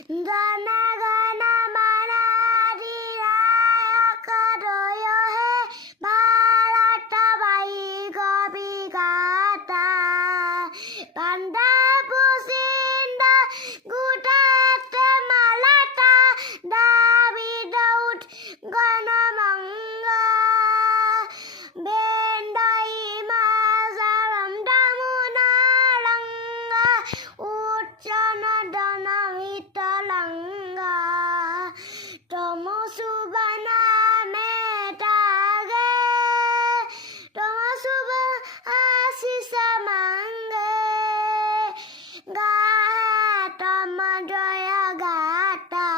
জনগণ মন অধিনায়ক জয় হে ভাৰত বিঘাতা পাঞ্জাব সিন্ধ গুজরাট মালাটা দাবিদ গণবঙ্গ বেন্দাই মাজারম দামুনা রঙ্গা উচ্চনদন ভিতলঙ্গা তমসুবনা মেটাগে তমসুব আশিস মাঙ্গে গাতম জয় গাতা